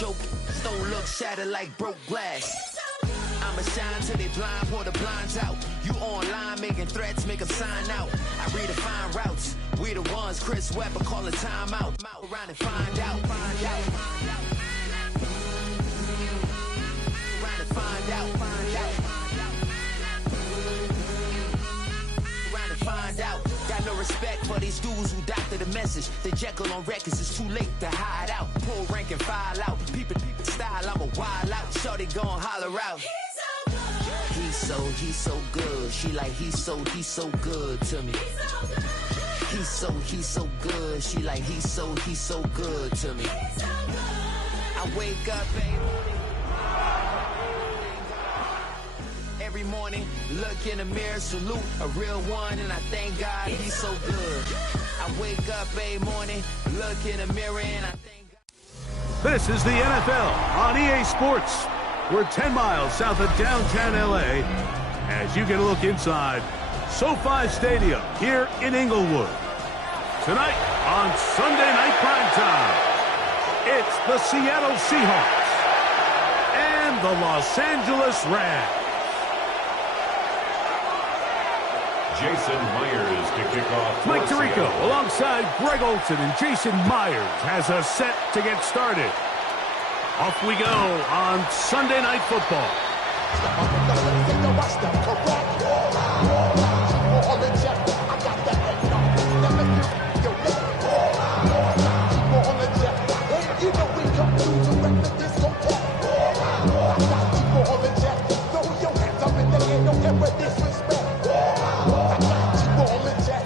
Joke don't look shattered like broke glass. I'ma shine till they blind, pour the blinds out. You online making threats, make them sign out. I redefine routes. We the ones Chris Webber call a timeout. Around and find out. Find out. Around and find out. Find out. Around and find out. Got no respect for these dudes who doctor the message. The Jekyll on records, it's too late to hide out. Pull rank and file out. People style, I'm a wild out. Shorty gon' holler out. He's so good. She like he's so good to me. He's so good. She like he's so good to me. I wake up, baby. Every morning, look in the mirror, salute a real one, and I thank God he's so good. I wake up every morning, look in the mirror, and I thank God. This is the NFL on EA Sports. We're 10 miles south of downtown LA as you get a look inside SoFi Stadium here in Inglewood. Tonight on Sunday Night Primetime, it's the Seattle Seahawks and the Los Angeles Rams. Jason Myers to kick off. Mike Tirico alongside Greg Olsen, and Jason Myers has us set to get started. Off we go on Sunday Night Football.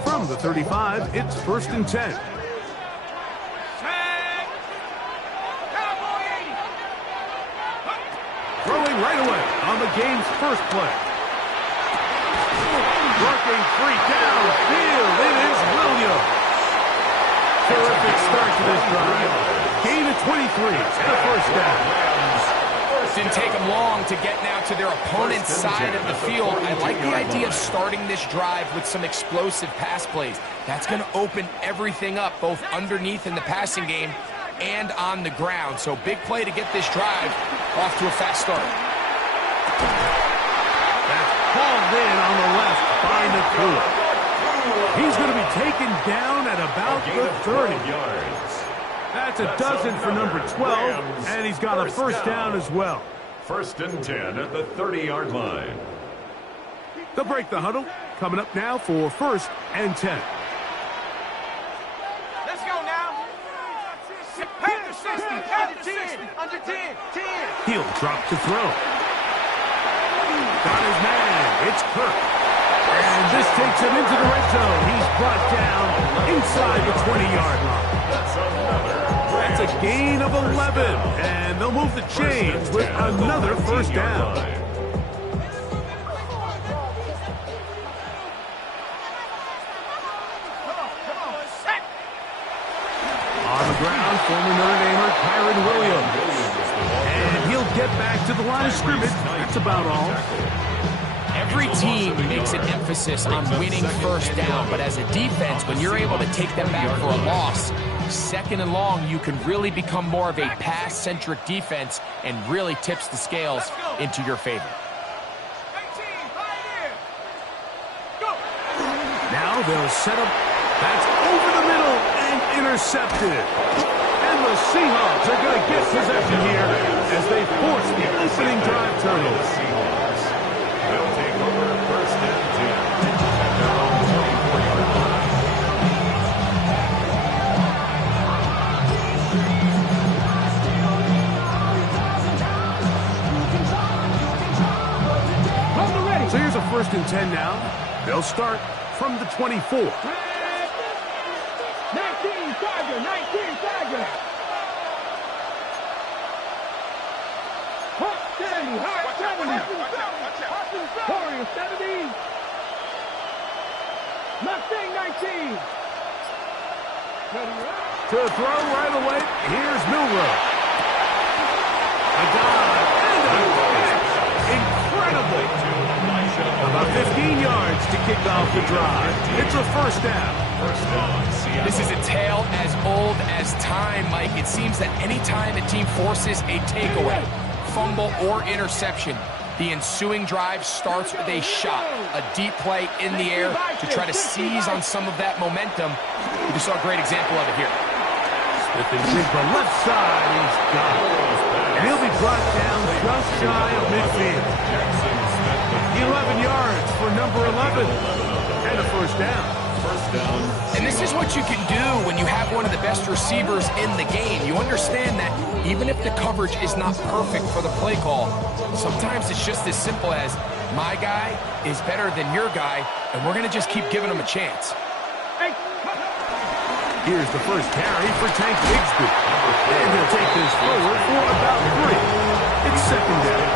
From the 35, it's 1st and 10. Throwing right away on the game's first play. Working free downfield, it is Williams. Terrific start to this drive. Gain of 23 and a first down. Didn't take them long to get now to their opponent's side of the field. I like the idea of starting this drive with some explosive pass plays. That's going to open everything up, both underneath in the passing game and on the ground. So big play to get this drive off to a fast start. That's hauled in on the left by Nakua. He's going to be taken down at about the 30 yards. That's a dozen for number 12, and he's got a first down as well. 1st and 10 at the 30-yard line. They'll break the huddle. Coming up now for 1st and 10. Let's go now. Under 60, under 10. He'll drop to throw. Got his man. It's Kirk. And this takes him into the red zone. He's brought down inside the 20-yard line. That's a gain of 11. And they'll move the chains with another first down. On the ground, former Notre Damer Kyron Williams. And he'll get back to the line of scrimmage. That's about all. Every team makes an emphasis on winning first down, but as a defense, when you're able to take them back for a loss, 2nd and long, you can really become more of a pass-centric defense and really tips the scales into your favor. Now they'll set up. That's over the middle and intercepted. And the Seahawks are going to get possession here as they force the opening drive turnover. They'll take over 1st and 10. So here's a 1st and 10 now. They'll start from the 24. 19 Tiger. Hot 70, hot 70. Warrior 70. Mustang 19. To throw right away, here's Milrow. A dive and a catch. Incredible. About 15 yards to kick off the drive. It's a first down. First down, Seattle. This is a tale as old as time, Mike. It seems that any time a team forces a takeaway, fumble, or interception, the ensuing drive starts with a shot, a deep play in the air to try to seize on some of that momentum. We just saw a great example of it here. Smith is in the left side. He's got it. And he'll be brought down just shy of midfield. 11 yards for number 11. And a first down. And this is what you can do when you have one of the best receivers in the game. You understand that even if the coverage is not perfect for the play call, sometimes it's just as simple as my guy is better than your guy, and we're going to just keep giving him a chance. Here's the first carry for Tank Bigsby. And he'll take this forward for about 3. It's second down.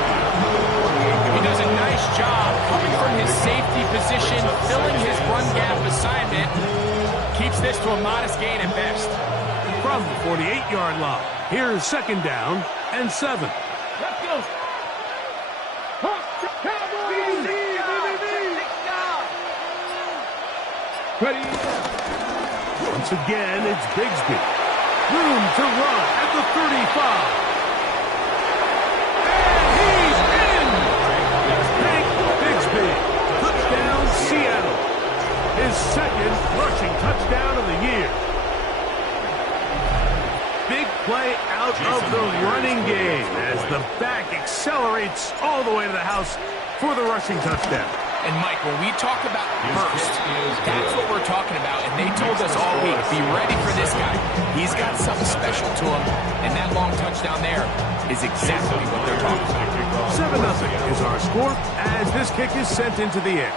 He does a nice job coming from his safety position, filling his run gap assignment. Keeps this to a modest gain at best. From the 48-yard line, here's second down and 7. Let's go. Cowboys! Ready? Once again, it's Bigsby. Room to run at the 35. Touchdown, Seattle. His second rushing touchdown of the year. Big play out of the running game as the back accelerates all the way to the house for the rushing touchdown. And Mike, when we talk about burst, that's what we're talking about. And they told us all week, be ready for this guy. He's got something special to him. And that long touchdown there is exactly what they're talking about. 7-0 is our score as this kick is sent into the air.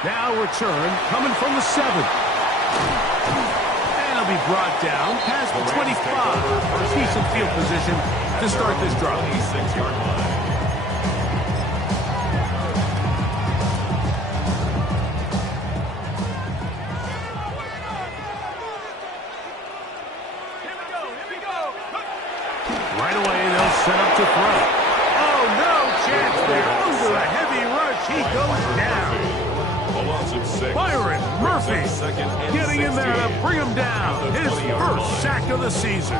Now return coming from the 7. And he'll be brought down past the 25. Decent field position to start this drive. 26-yard line. Right away, they'll set up to throw. Oh, no chance there. Under a heavy rush, he goes down. Byron Murphy getting in there to bring him down. His first sack of the season.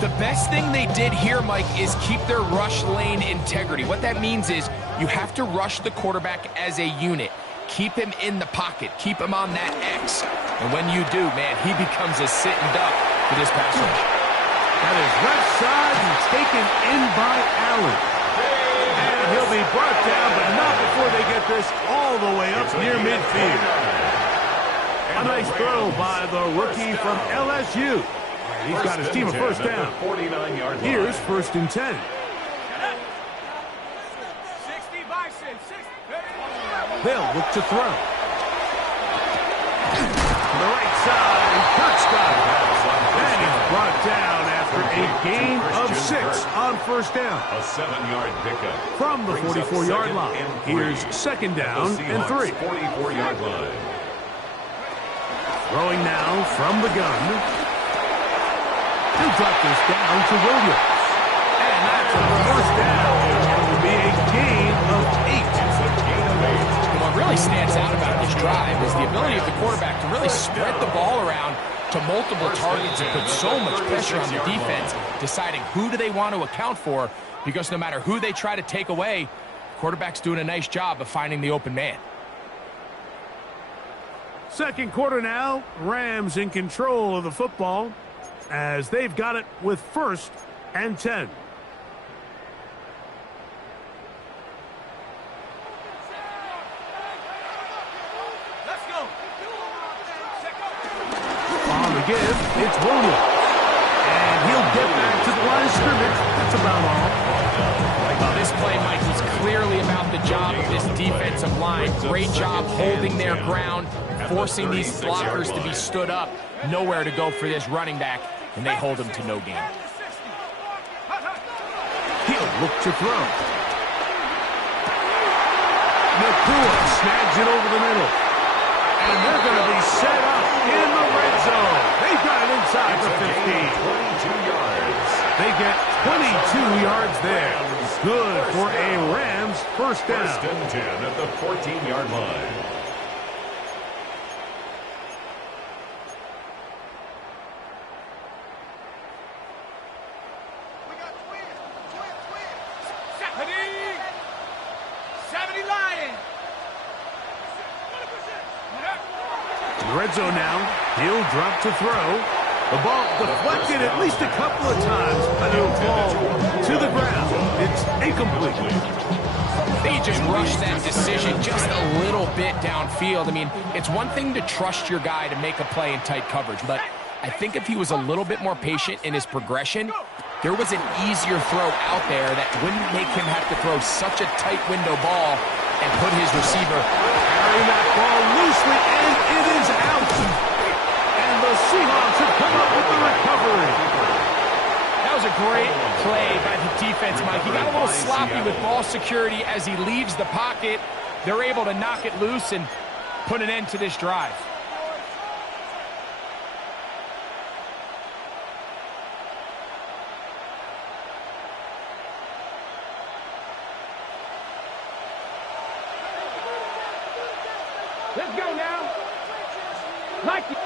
The best thing they did here, Mike, is keep their rush lane integrity. What that means is you have to rush the quarterback as a unit. Keep him in the pocket. Keep him on that X. And when you do, man, he becomes a sitting duck for this pass rush. That is left side and taken in by Allen. And he'll be brought down, but not before they get this all the way up near midfield. A nice throw by the rookie from LSU. He's got his team a first down. Here's first and 10. They'll look to throw. To the right side, Kurt's got it. And he's brought down after a gain of 6 on first down. A 7-yard pickup. From the 44-yard line, here's second down and 3. 44-yard line. Throwing now from the gun. He'll drop this down to Williams. And that's a first down. It will be a gain of 8. And what really stands out about this drive is the ability of the quarterback to really spread the ball around to multiple targets and put so much pressure on the defense, deciding who do they want to account for, because no matter who they try to take away, the quarterback's doing a nice job of finding the open man. Second quarter now, Rams in control of the football as they've got it with first and 10. On the give, it's Williams. And he'll get back to the line of scrimmage. That's about all. Well, this play, Mike, was clearly about the job of this defensive line. Great job holding their ground, forcing these blockers to be stood up. Nowhere to go for this running back, and they hold him to no gain. He'll look to throw. Nakua snags it over the middle. And they're going to be set up in the red zone. They've got it inside the 15. 22 yards. They get 22 yards there. Good for a Rams first down. First and 10 at the 14-yard line. zone now. He'll drop to throw. The ball deflected at least a couple of times, but it'll fall to the ground. It's incomplete. They just rushed that decision just a little bit downfield. I mean, it's one thing to trust your guy to make a play in tight coverage, but I think if he was a little bit more patient in his progression, there was an easier throw out there that wouldn't make him have to throw such a tight window ball and put his receiver carrying that ball loosely, and it is out. And the Seahawks have come up with the recovery. That was a great play by the defense, Mike. He got a little sloppy with ball security as he leaves the pocket. They're able to knock it loose and put an end to this drive. Let's go now. Like it.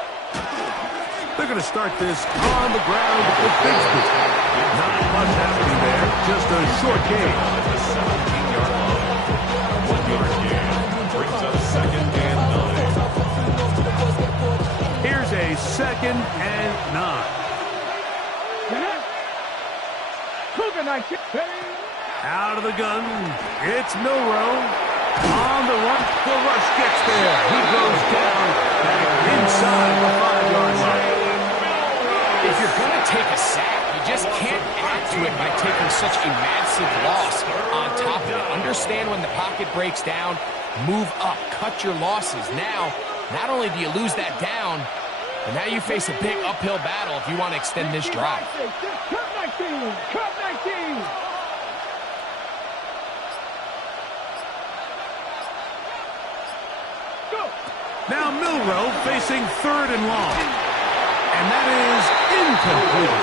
They're going to start this on the ground with Bigsby. Not much happening there, just a short gain. The 17-yard line. 1-yard gain brings up 2nd and 9. Here's a 2nd and 9. Cougar night. Out of the gun, it's Milrow. On the run, the rush gets there. He goes down back inside the 5-yard line. If you're going to take a sack, you just can't add to it by taking such a massive loss on top of it. Understand when the pocket breaks down, move up, cut your losses. Now, not only do you lose that down, but now you face a big uphill battle if you want to extend this drive. Cut 19. Cut 19. Now Milrow facing 3rd and long. And that is incomplete.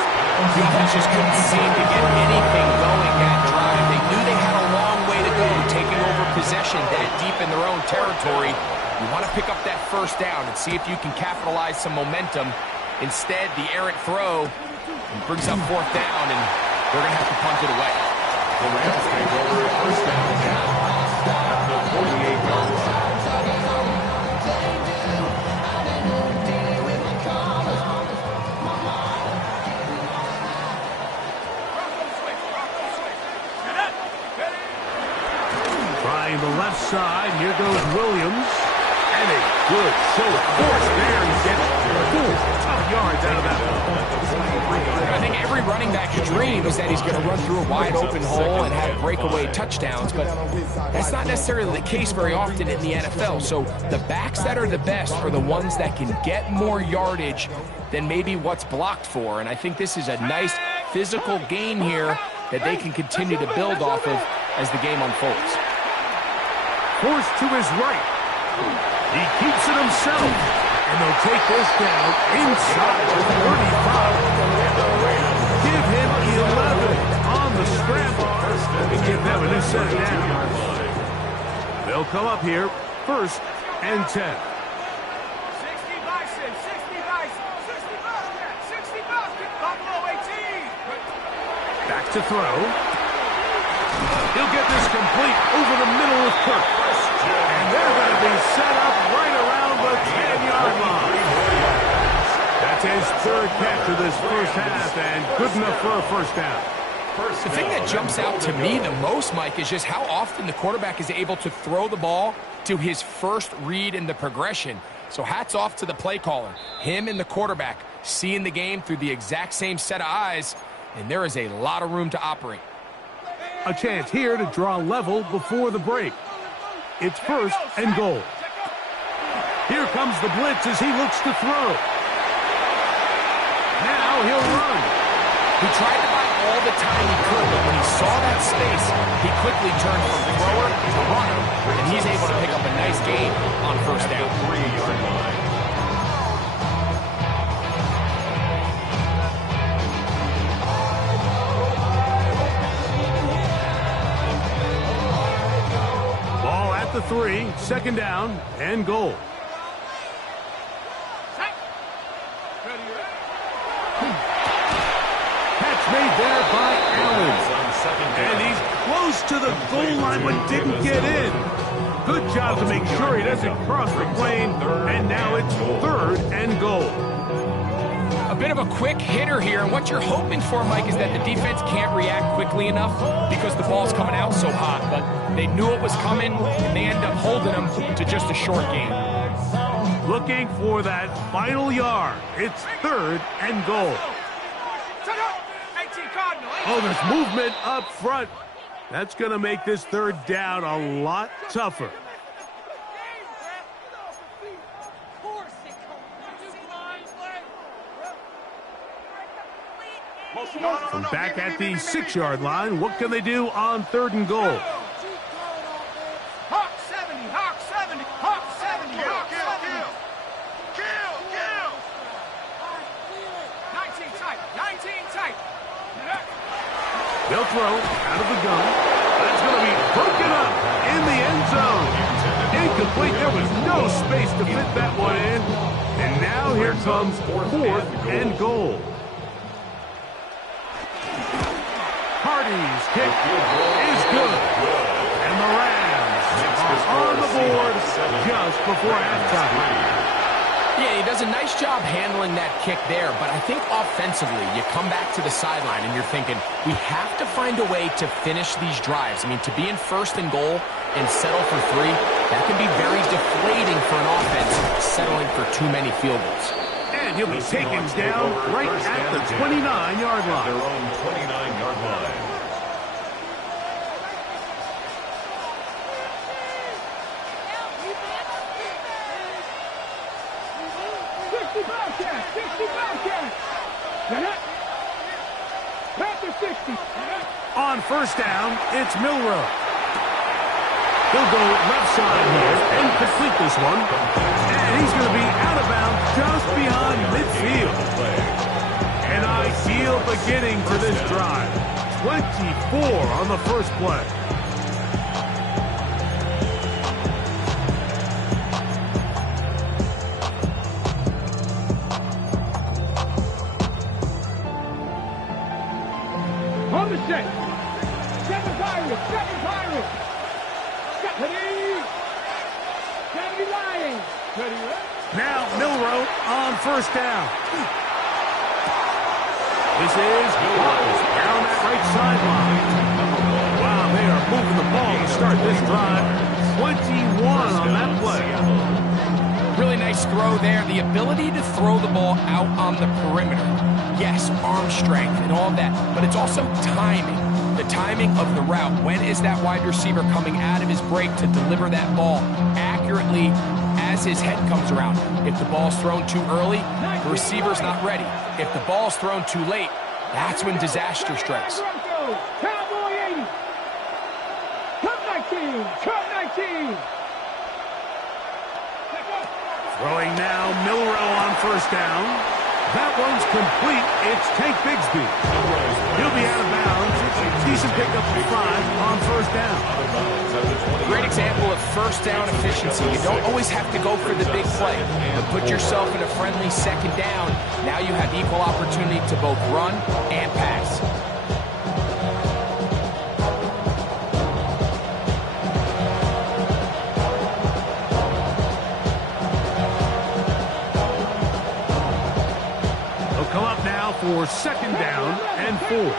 The offense just couldn't seem to get anything going that drive. They knew they had a long way to go, taking over possession that deep in their own territory. You want to pick up that 1st down and see if you can capitalize some momentum. Instead, the errant throw brings up 4th down, and they're going to have to punt it away. The Rams take over 1st down now at the 48-yard line. Trying the left side, here goes Williams. And a good show of force there. He gets 4 tough yards out of that ball. I think every running back's dream is that he's going to run through a wide open hole and have breakaway touchdowns, but that's not necessarily the case very often in the NFL. So the backs that are the best are the ones that can get more yardage than maybe what's blocked for. And I think this is a nice physical gain here that they can continue to build off of as the game unfolds. Forced to his right. He keeps it himself. And they'll take this down inside the 35. Give him 11 on the scramble. And give them a new set down. They'll come up here, 1st and 10. 60 Bison. 60 Bison. 60 Bison. Buffalo 18. Back to throw. He'll get this complete over the middle of Kirk. And they're going to be set up right around the 10-yard line. That's his 3rd catch of this 1st half, and good enough for a 1st down. The thing that jumps out to me the most, Mike, is just how often the quarterback is able to throw the ball to his first read in the progression. So hats off to the play caller. Him and the quarterback seeing the game through the exact same set of eyes, and there is a lot of room to operate. A chance here to draw level before the break. It's 1st and goal. Here comes the blitz as he looks to throw. Now he'll run. He tried to buy all the time he could, but when he saw that space, he quickly turned from thrower to runner, and he's able to pick up a nice gain on 1st down. 3-yard line. Ball at the 3, 2nd down and goal. Catch made there by Allen. And he's close to the goal line but didn't get in. Good job to make sure he doesn't cross the plane, and now it's 3rd and goal. A bit of a quick hitter here, and what you're hoping for, Mike, is that the defense can't react quickly enough because the ball's coming out so hot, but they knew it was coming, and they end up holding them to just a short game. Looking for that final yard. It's 3rd and goal. Oh, there's movement up front. That's going to make this 3rd down a lot tougher. From back at the 6-yard line, what can they do on 3rd and goal? Hawk 70, Hawk 70, Hawk 70, Hawk 70. Kill. 19 tight, 19 tight. They'll throw out of the gun. That's going to be broken up in the end zone. Incomplete. There was no space to fit that one in. And now here comes 4th and goal. Hardy's kick is good. And the Rams are on the board just before halftime. Yeah, he does a nice job handling that kick there, but I think offensively, you come back to the sideline and you're thinking, we have to find a way to finish these drives. I mean, to be in 1st and goal and settle for 3, that can be very deflating for an offense settling for too many field goals. And he'll be taken down right at the 29-yard line. Their own 29-yard line. On 1st down, it's Milroe. He'll go left side here and complete this one. And he's going to be out of bounds just behind midfield. An ideal beginning for this drive. 24 on the first play. On the set. 7 Pirates. 7 Pirates. Steady Lions. Now Milroe on 1st down. This is Hawkins down that right sideline. Wow, they are moving the ball to start this drive. 21 on that play. Really nice throw there. The ability to throw the ball out on the perimeter. Yes, arm strength and all of that, but it's also timing. The timing of the route. When is that wide receiver coming out of his break to deliver that ball accurately as his head comes around? If the ball's thrown too early, the receiver's not ready. If the ball's thrown too late, that's when disaster strikes. Cowboy 80. Cup 19. Cup 19. Throwing now, Milroe on 1st down. That one's complete. It's Tank Bigsby. He'll be out of bounds. Decent pickup for 5 on 1st down. Great example of 1st down efficiency. You don't always have to go for the big play, but put yourself in a friendly 2nd down. Now you have equal opportunity to both run and pass. Come up now for 2nd down and 4.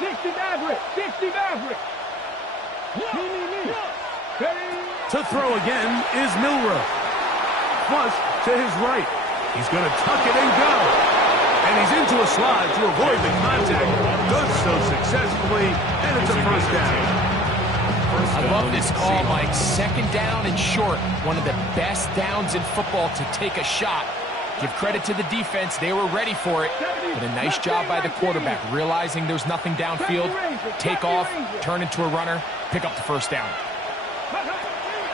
60 Maverick. 60 Maverick. To throw again is Milroe. Flush to his right. He's going to tuck it and go. And he's into a slide to avoid the contact. Does so successfully, and it's a 1st down. I love this call, Mike. 2nd down and short. One of the best downs in football to take a shot. Give credit to the defense. They were ready for it. But a nice job by the quarterback, realizing there's nothing downfield. Take off, turn into a runner, pick up the 1st down.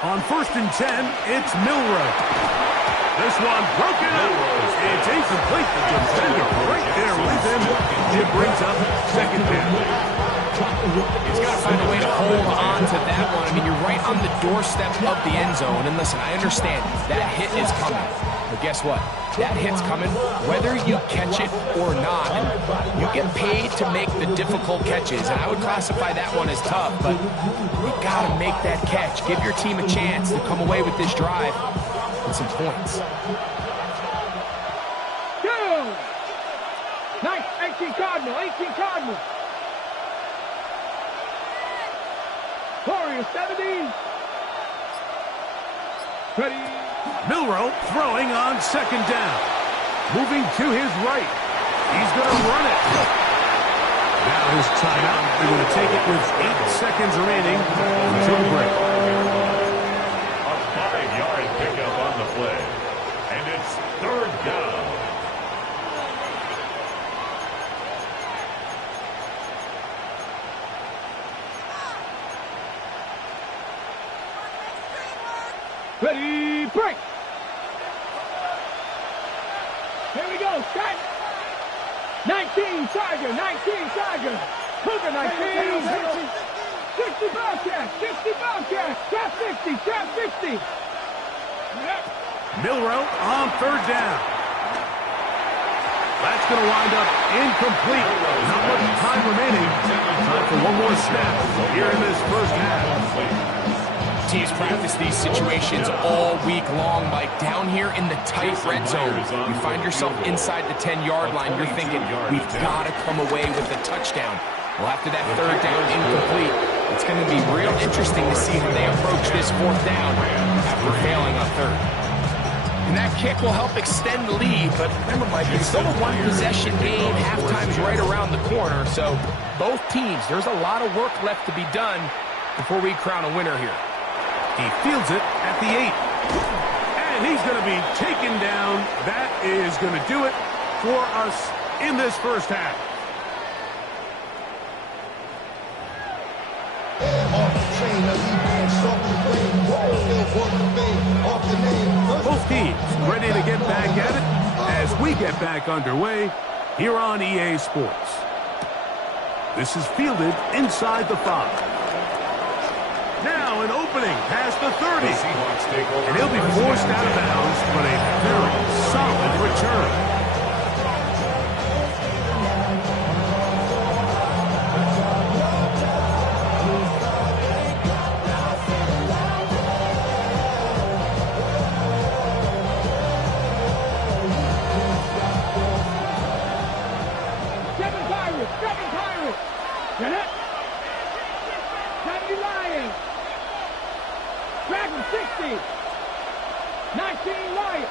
On 1st and 10, it's Milroe. This one broken up. It's incomplete. The defender right there with him. It brings up 2nd down. He's got to find a way to hold on to that one. I mean, you're right on the doorstep of the end zone. And listen, I understand that hit is coming. But guess what? That hit's coming whether you catch it or not. And you get paid to make the difficult catches. And I would classify that one as tough, but you got to make that catch. Give your team a chance to come away with this drive with some points. Nice, 18 Cardinal, 18 Cardinal. Warriors, 70. Ready. Milroe throwing on second down. Moving to his right. He's going to run it. Now his timeout. They're going to take it with 8 seconds remaining until the break. A 5-yard pickup on the play. And it's third down. Ready, break. Here we go, set. 19, Tiger, 19, Tiger. Cougar, 19. 60 Bobcat, 60 Bobcat. Trap 60, trap 60. Milroe on third down. That's going to wind up incomplete. Not much time remaining. Time for one more snap here in this first half. Teams practice these situations all week long. Like down here in the tight red zone, you find yourself inside the 10-yard line. You're thinking, we've got to come away with a touchdown. Well, after that third down incomplete, it's going to be real interesting to see how they approach this fourth down after failing on third. And that kick will help extend the lead, but remember, Mike, it's still a one-possession game. Halftime's right around the corner, so both teams, there's a lot of work left to be done before we crown a winner here. He fields it at the 8. And he's going to be taken down. That is going to do it for us in this first half. Both teams ready to get back at it as we get back underway here on EA Sports. This is fielded inside the 5. Now an opening past the 30. And he'll be forced out of bounds, but a very solid return. Seven Pirates. Get it. 70 Lions. Dragon 60. 19 Lions.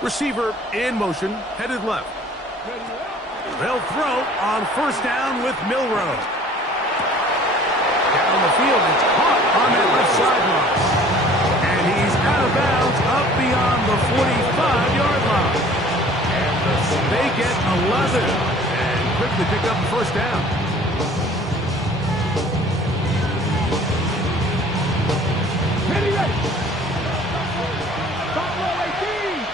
Receiver in motion, headed left. They'll throw on first down with Milroe. Down the field, it's caught on that left sideline. And he's out of bounds up beyond the 45-yard line. They get 11 and quickly pick up the first down. Ready. Top row 18.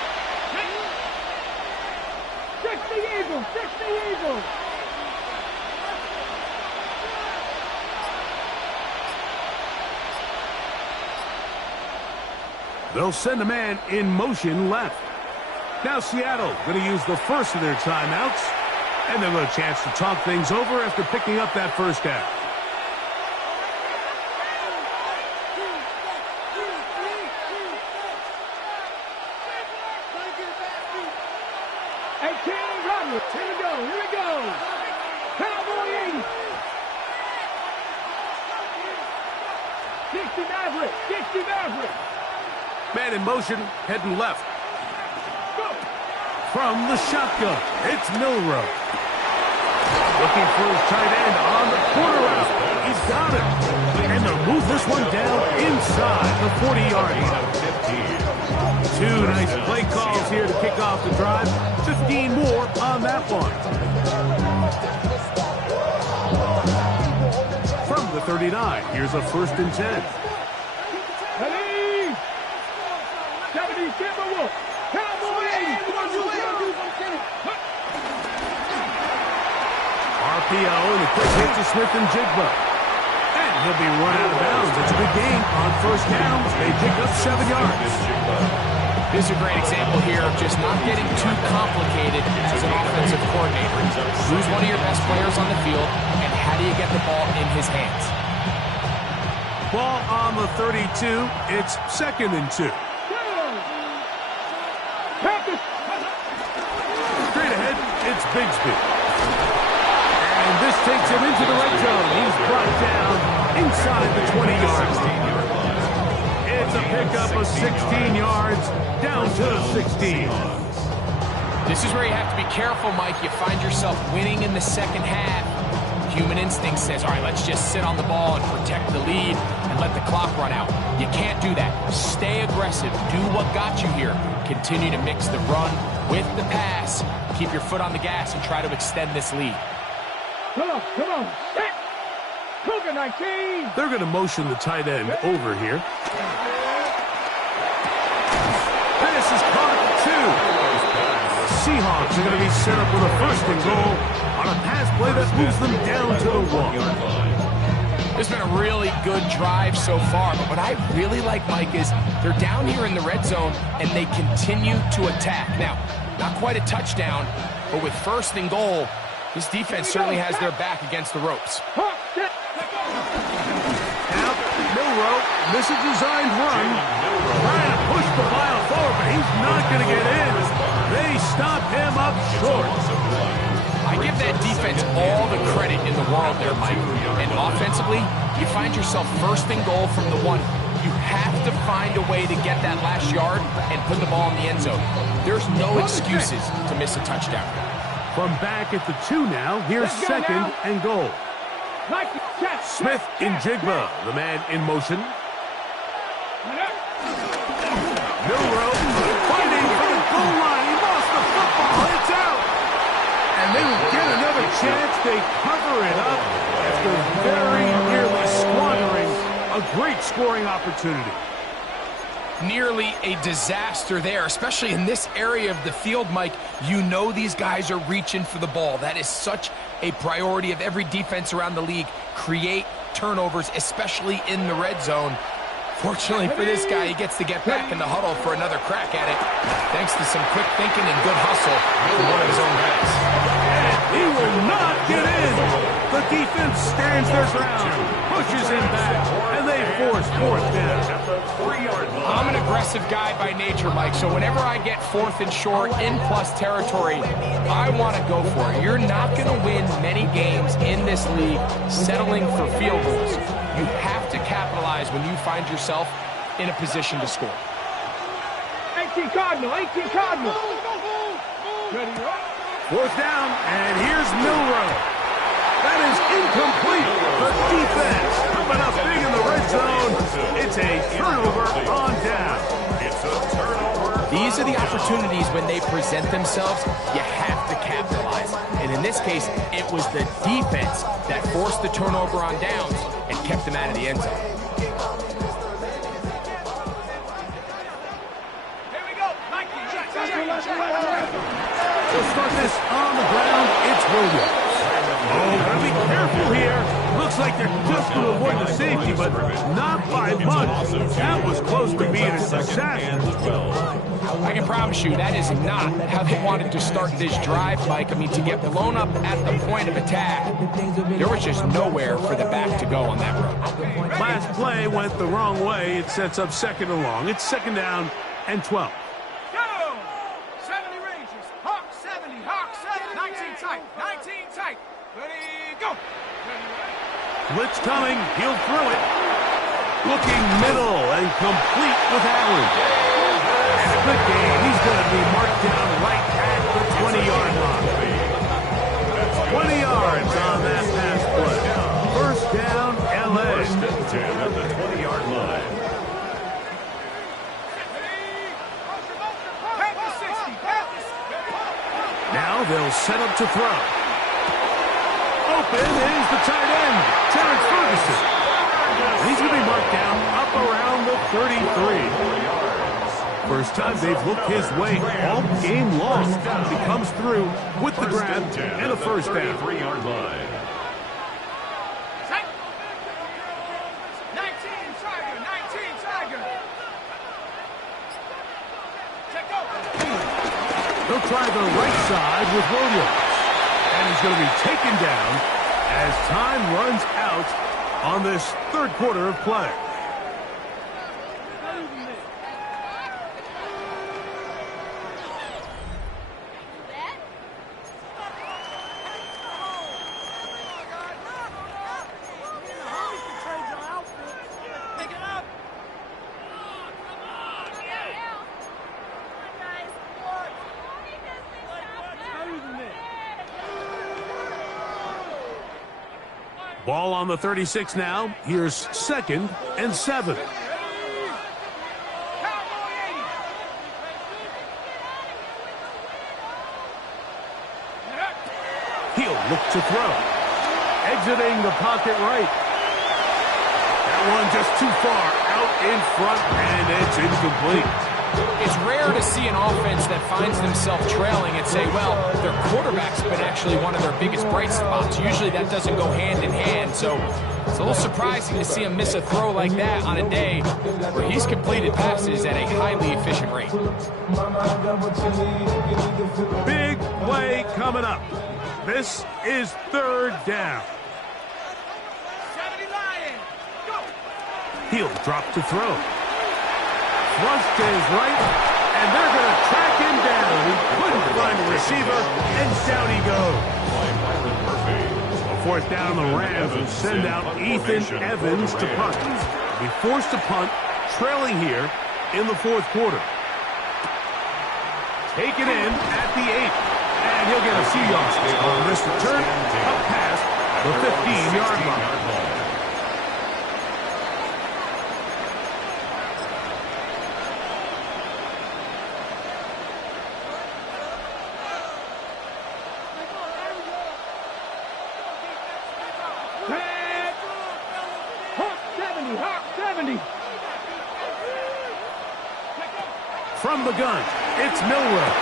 60 Eagles, 60 Eagles. They'll send a man in motion left. Now Seattle going to use the first of their timeouts, and they'll get a chance to talk things over after picking up that first down. Here we go. Cowboy 80. 60 Maverick, 60 Maverick. Man in motion, heading left. From the shotgun, it's Milroe. Looking for his tight end on the corner route. He's got it. And they'll move this one down inside the 40-yard line. 2 nice play calls here to kick off the drive. 15 more on that one. From the 39, here's a 1st and 10. Ready? 70 Timberwolves. Cowboy 80. RPO, and the quick hit to Smith and Jigba. And he'll be run out of bounds. It's a good game on first down. They pick up 7 yards. This is a great example here of just not getting too complicated as an offensive coordinator. Who's one of your best players on the field, and how do you get the ball in his hands? Ball on the 32. It's 2nd and 2. Straight ahead, it's Bigsby. And this takes him into the red zone. He's brought down inside the 20-yard line. It's a pickup of 16 yards down to the 16. This is where you have to be careful, Mike. You find yourself winning in the second half. Human instinct says, all right, let's just sit on the ball and protect the lead and let the clock run out. You can't do that. Stay aggressive. Do what got you here. Continue to mix the run with the pass. Keep your foot on the gas and try to extend this lead. Come on. Set. Cougar 19. They're going to motion the tight end over here. Pass is caught at the 2. The Seahawks are going to be set up with a 1st and goal on a pass play that moves them down to the 1. This has been a really good drive so far, but what I really like, Mike, is they're down here in the red zone and they continue to attack. Now, not quite a touchdown, but with 1st and goal, this defense certainly has their back against the ropes. Now, Milroe, this is a designed run. Trying to push the ball forward, but he's not going to get in. They stop him up short. I give that defense all the credit in the world there, Mike. And offensively, you find yourself 1st and goal from the 1. You have to find a way to get that last yard and put the ball in the end zone. There's no excuses to miss a touchdown. From back at the 2 now, here's 2nd and goal. Smith in Jigba, the man in motion. Milroe fighting for the goal line. He lost the football. It's out. And they will get another chance. They cover it up after very nearly squandering a great scoring opportunity. Nearly a disaster there, especially in this area of the field, Mike. You know these guys are reaching for the ball. That is such a priority of every defense around the league. Create turnovers, especially in the red zone. Fortunately for this guy, he gets to get back in the huddle for another crack at it, thanks to some quick thinking and good hustle from one of his own guys. He will not get in. The defense stands their ground, pushes him back, and they force 4th down. I'm an aggressive guy by nature, Mike, so whenever I get 4th and short in plus territory, I want to go for it. You're not going to win many games in this league settling for field goals. You have to capitalize when you find yourself in a position to score. 18 Cardinal. 4th down, and here's Milroe. That is incomplete. The defense coming up big in the red zone. It's a turnover on down. It's a turnover. These are the opportunities when they present themselves, you have to capitalize. And in this case, it was the defense that forced the turnover on downs and kept them out of the end zone. Here we go. We'll start this on the ground. It's Williams. Oh, gotta be careful here. Looks like they're just going to avoid the safety, but not by much. That was close to being a disaster. I can promise you that is not how they wanted to start this drive, Mike. I mean, to get blown up at the point of attack, there was just nowhere for the back to go on that road. Last play went the wrong way. It sets up 2nd and long. It's 2nd down and 12. Go! 70 Rangers. Hawk 70. Hawk 70. 19 tight. 19 tight. Ready, go! Blitz coming. He'll throw it. Looking middle and complete with Allen. And a good game. He's going to be marked down right at the 20-yard line. 20 yards on that pass play. 1st down, LA. 10 at the 20-yard line. Now they'll set up to throw. Open is the tight end, Terrence Ferguson. He's going to be marked down up around the 33. First time they've looked his way all game long. He comes through with the grab and a 1st down. 3-yard line. He'll try the right side with Williams. And he's going to be taken down as time runs out on this third quarter of play. Ball on the 36 now. Here's 2nd and 7. He'll look to throw. Exiting the pocket right. That one just too far out in front, and it's incomplete. It's rare to see an offense that finds themselves trailing and say, well, their quarterback's been actually one of their biggest bright spots. Usually that doesn't go hand in hand, so it's a little surprising to see him miss a throw like that on a day where he's completed passes at a highly efficient rate. Big play coming up. This is 3rd down. 70 Lions, go! He'll drop to throw. Thrust to his right, and they're going to track him down. He couldn't find a receiver, and down he goes. A 4th down, the Rams will send out Ethan Evans to punt. He'll be forced to punt, trailing here in the 4th quarter. Taken in at the 8. And he'll get a few yards on this return, up past the 15-yard line. From the gun, it's Milroe.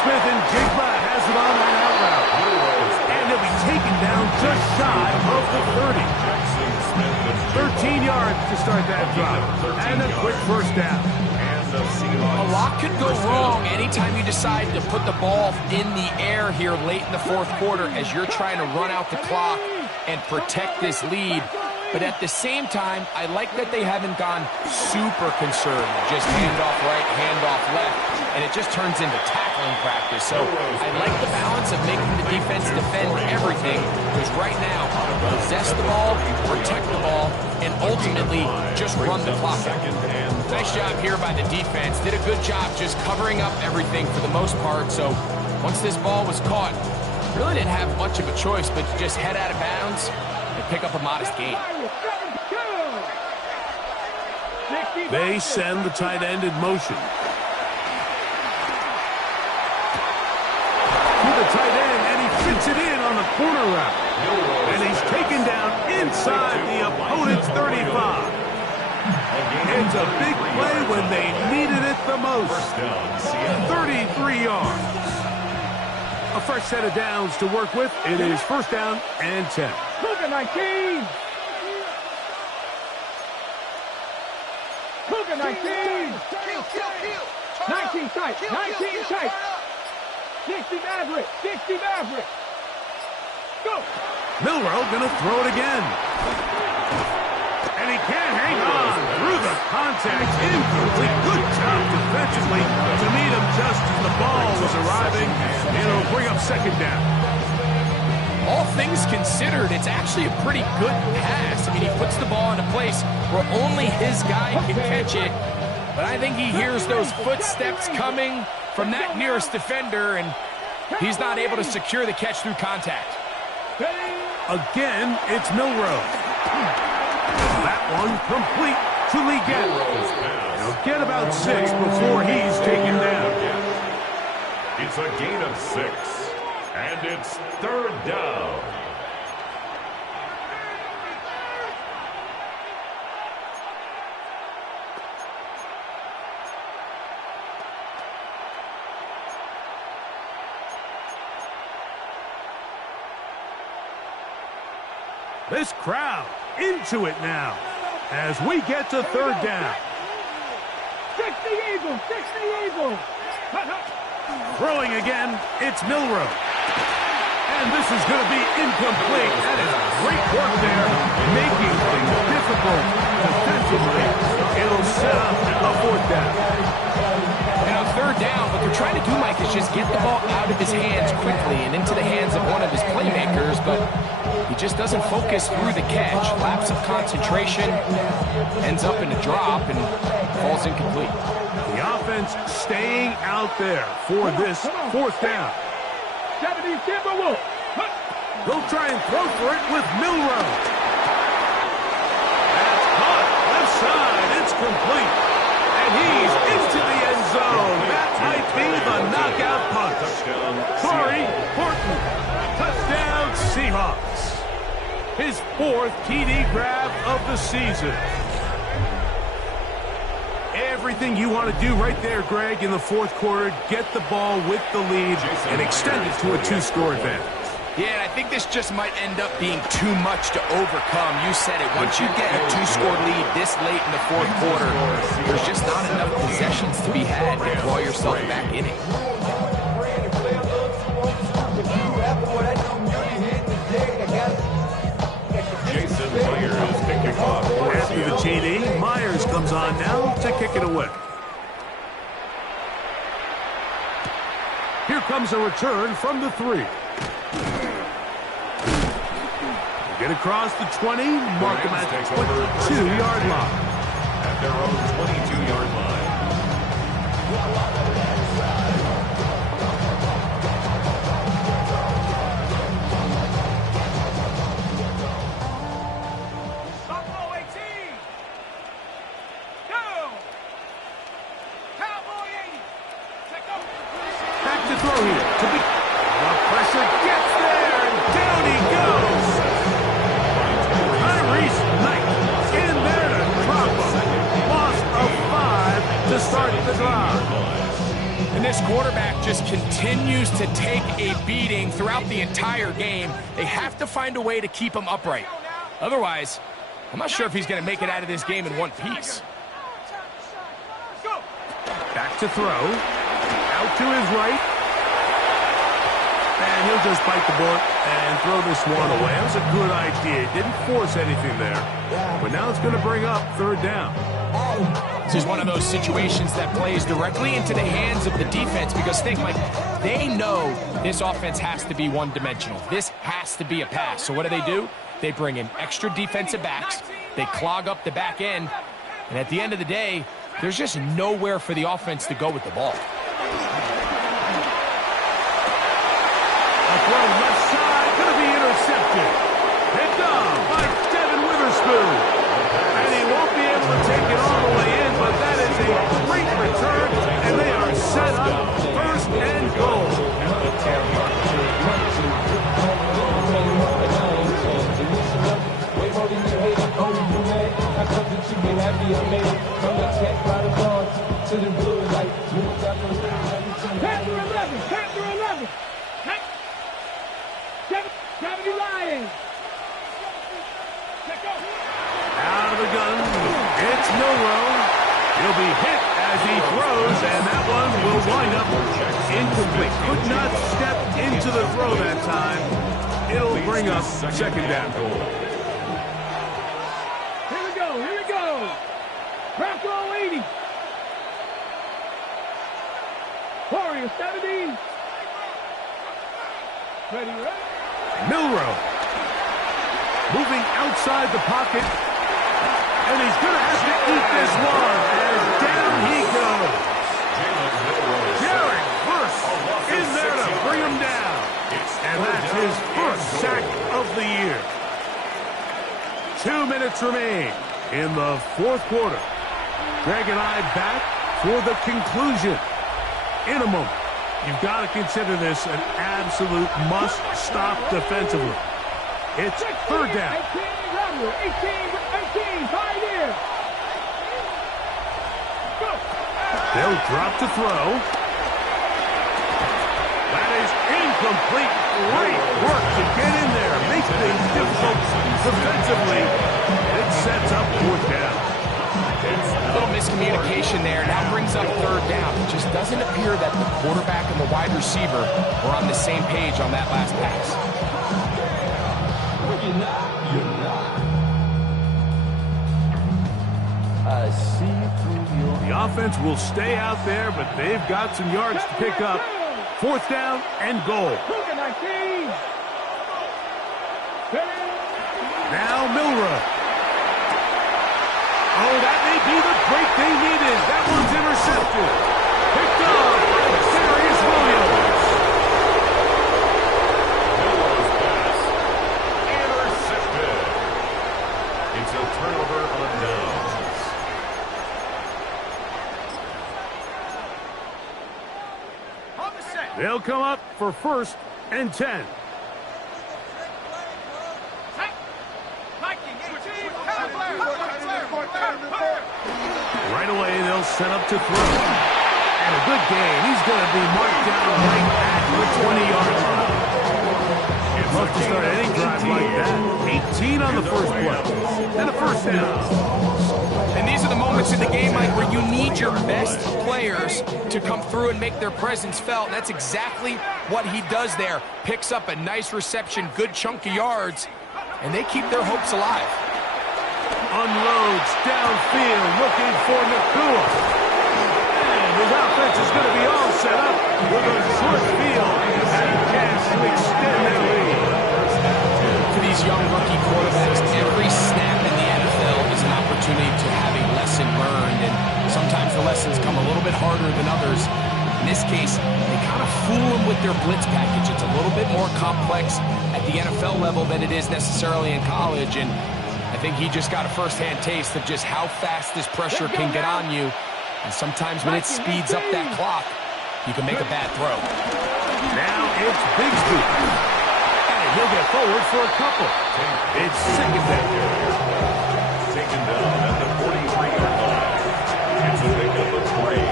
Smith and Jigba has it on that out route. And he'll be taken down just shy of the 30. 13 yards to start that drive. And a quick 1st down. A lot could go wrong anytime you decide to put the ball in the air here late in the 4th quarter as you're trying to run out the clock and protect this lead. But at the same time, I like that they haven't gone super conservative. Just handoff right, handoff left, and it just turns into tackling practice. So I like the balance of making the defense defend everything, because right now, possess the ball, protect the ball, and ultimately just run the clock out. Nice job here by the defense. Did a good job just covering up everything for the most part. So once this ball was caught, really didn't have much of a choice but to just head out of bounds and pick up a modest gain. They send the tight end in motion. To the tight end, and he fits it in on the corner route. And he's taken down inside the opponent's 35. It's a big play when they needed it the most. 33 yards. A fresh set of downs to work with. It is 1st down and 10. Cougar 19. Cougar 19. 19 tight. 19 tight. 60 Maverick. 60 Maverick. Go. Milroe going to throw it again. And he can't hang on through the contact. Incomplete. Good job defensively to meet him just as the ball was arriving. It'll bring up 2nd down. All things considered, it's actually a pretty good pass. I mean, he puts the ball in a place where only his guy can catch it. But I think he hears those footsteps coming from that nearest defender, and he's not able to secure the catch through contact. Again, it's Milroe. That one complete to Leggett. He'll get about 6 before he's taken down. It's a gain of 6, and it's 3rd down. This crowd into it now as we get to 3rd down. 60 Eagles, 60 Eagles. Throwing again, it's Milroe. And this is going to be incomplete. That is great work there, making things difficult defensively. It'll set up a fourth down. And on third down, what they're trying to do, Mike, is just get the ball out of his hands quickly and into the hands of one of his playmakers, but he just doesn't focus through the catch. Lapse of concentration, ends up in a drop, and falls incomplete. The offense staying out there for this fourth down. 70 Timberwolves. They'll try and throw for it with Milroe. That's caught. Left side. It's complete. And he's into the end zone. That might be the knockout punch. Corey Horton. Touchdown Seahawks. His fourth TD grab of the season. Everything you want to do right there, Greg, in the fourth quarter, get the ball with the lead and extend it to a two-score advantage. Yeah, I think this just might end up being too much to overcome. You said it. Once you get a two-score lead this late in the fourth quarter, there's just not enough possessions to be had to draw yourself back in it. After the TD, Myers comes on now to kick it away. Here comes a return from the 3. Get across the 20, mark him at the 22-yard line. At their own 22-yard line. Buffalo 18. Go. Cowboy 80. Take over. Back to throw here. The pressure gets there, and down he goes. Tyrese Knight in there to drop him. Loss of 5 to start the drive. And this quarterback just continues to take a beating throughout the entire game. They have to find a way to keep him upright. Otherwise, I'm not sure if he's going to make it out of this game in one piece. Go. Back to throw. Out to his right. And he'll just bite the bullet and throw this one away. That was a good idea. Didn't force anything there. But now it's going to bring up third down. This is one of those situations that plays directly into the hands of the defense because think, like, they know this offense has to be one-dimensional. This has to be a pass. So what do? They bring in extra defensive backs. They clog up the back end. And at the end of the day, there's just nowhere for the offense to go with the ball. A throw left side, going to be intercepted. Picked off by Devin Witherspoon. And he won't be able to take it all the way in, but that is a great return, and they are set up first and goal. Panther 11. 70 Lions. Out of the gun, it's Milroe. He'll be hit as he throws, and that one will wind up incomplete. Could not step into the throw that time. It'll bring up second down. Here we go. Bronco 80. Warrior 70. Ready. Milroe moving outside the pocket, and he's going to have to eat this one, and down he goes. Jared Verse in there to bring him down, and that's his first sack of the year. 2 minutes remain in the fourth quarter. Greg and I back for the conclusion. In a moment, you've got to consider this an absolute must-stop defensively. It's third down. 18, Pioneer. Go. They'll drop to throw. That is incomplete. Great work to get in there. Make things difficult defensively. It sets up fourth down. A little miscommunication there. Now brings up third down. It just doesn't appear that the quarterback and the wide receiver were on the same page on that last pass. You're not. I see through your... The offense will stay out there, but they've got some yards to pick up. Fourth down and goal. Now Milroe. Oh, that may be the break they needed. That one's intercepted. Picked up by Darius Williams. Milroe's pass. Intercepted. It's a turnover on downs. They'll come up for 1st and 10. Right away, they'll set up to throw. And a good gain. He's going to be marked down right at the 20-yard line. Love to start any drive like that. 18 on the first play. And a first down. And these are the moments in the game, Mike, where you need your best players to come through and make their presence felt. And that's exactly what he does there. Picks up a nice reception, good chunk of yards, and they keep their hopes alive. Unloads downfield, looking for Nakua. And his offense is going to be all set up with a short field and a chance to extend their lead. For these young rookie quarterbacks, every snap in the NFL is an opportunity to have a lesson learned, and sometimes the lessons come a little bit harder than others. In this case, they kind of fool them with their blitz package. It's a little bit more complex at the NFL level than it is necessarily in college, and I think he just got a first-hand taste of just how fast this pressure can get on you. And sometimes when it speeds up that clock, you can make a bad throw. Now it's Bigsby. And he'll get forward for a couple. It's second down. Taken down at the 43-yard line. It's a pickup of 3.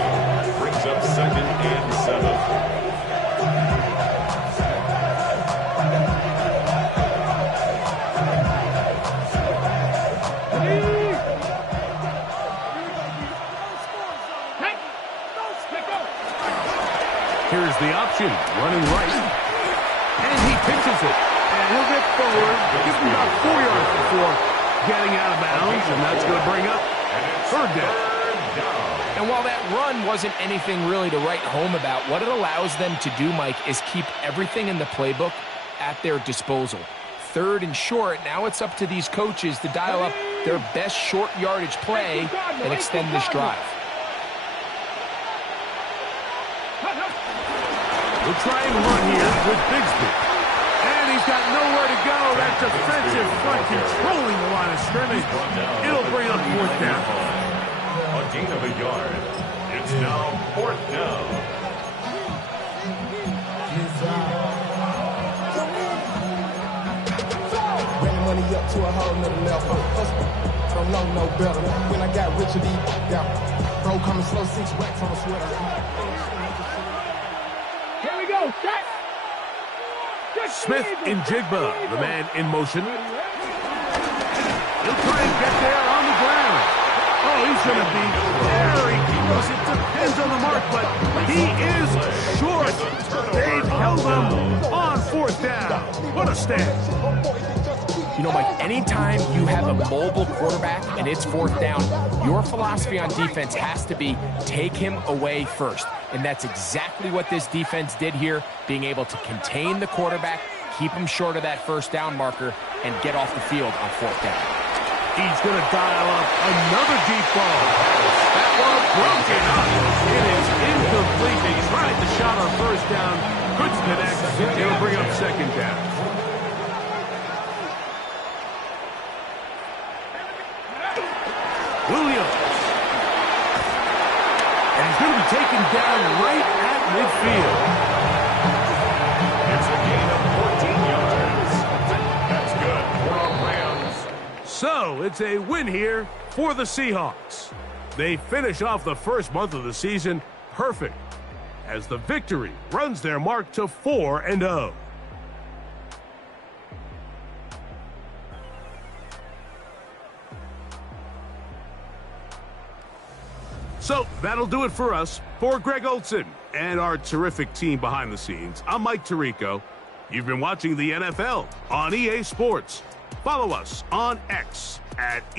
Brings up 2nd and 7. Here's the option, running right. And he pitches it. And he'll get forward. Give him about 4 yards before getting out of bounds. And that's going to bring up third down. And while that run wasn't anything really to write home about, what it allows them to do, Mike, is keep everything in the playbook at their disposal. 3rd and short, now it's up to these coaches to dial up their best short yardage play and extend this drive. We'll try and run here with Bigsby. And he's got nowhere to go. That defensive front controlling the line of scrimmage. It'll bring up 4th down. A gain of a yard. It's now 4th down. Running money up to a whole nother level. Don't know no better. When I got rich, bro coming slow, 6 racks on a sweater. Smith in Jigba, the man in motion. He'll try and get there on the ground. Oh, he's going to be very close. It depends on the mark, but he is short. They've held him on 4th down. What a stand. You know, Mike, anytime you have a mobile quarterback and it's 4th down, your philosophy on defense has to be take him away first. And that's exactly what this defense did here, being able to contain the quarterback, keep him short of that 1st down marker, and get off the field on 4th down. He's going to dial up another deep ball. That one broken up. It is incomplete. They tried the shot on 1st down. Couldn't connect. It'll bring up 2nd down. Williams. And he's going to be taken down right at midfield. It's a gain of 14 yards. That's good for our Rams. So it's a win here for the Seahawks. They finish off the first month of the season perfect as the victory runs their mark to 4-0. So that'll do it for us. For Greg Olson and our terrific team behind the scenes, I'm Mike Tirico. You've been watching the NFL on EA Sports. Follow us on X at